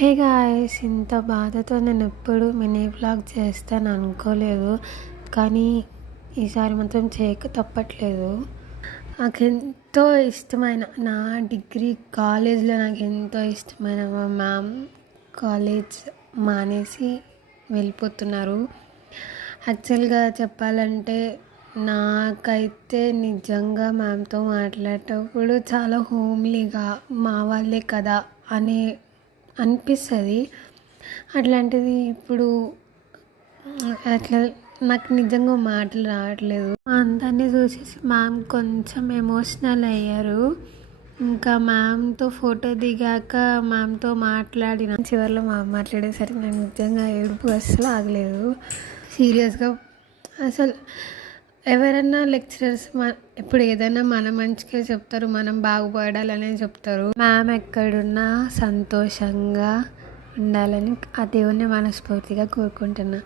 Hey guys, ఇంత బాధతో నేను ఎప్పుడు మినీ వ్లాగ్ చేస్తాను అనుకోలేదు. కానీ ఈసారి మాత్రం చేయక తప్పట్లేదు. నాకు ఎంతో ఇష్టమైన నా డిగ్రీ కాలేజ్లో నాకు ఎంతో ఇష్టమైన మా మ్యామ్ కాలేజ్ మానేసి వెళ్ళిపోతున్నారు. యాక్చువల్గా చెప్పాలంటే నాకైతే నిజంగా మ్యామ్తో మాట్లాడేటప్పుడు చాలా హోమ్లీగా మా వాళ్ళే కదా అనే అనిపిస్తుంది. అట్లాంటిది ఇప్పుడు అట్లా నాకు నిజంగా మాటలు రావట్లేదు. అందరినీ చూసేసి మ్యామ్ కొంచెం ఎమోషనల్ అయ్యారు. ఇంకా మ్యామ్తో ఫోటో దిగాక మ్యామ్తో మాట్లాడిన చివరిలో మ్యామ్ మాట్లాడేసరికి నాకు నిజంగా ఏడుపు అస్సలు ఆగలేదు. సీరియస్గా అసలు ఎవరైనా లెక్చరర్స్ ఇప్పుడు ఏదైనా మన మంచిగా చెప్తారు, మనం బాగుపడాలనే చెప్తారు. మ్యామ్ ఎక్కడున్నా సంతోషంగా ఉండాలని ఆ దేవుణ్ణి మనస్ఫూర్తిగా కోరుకుంటున్నా.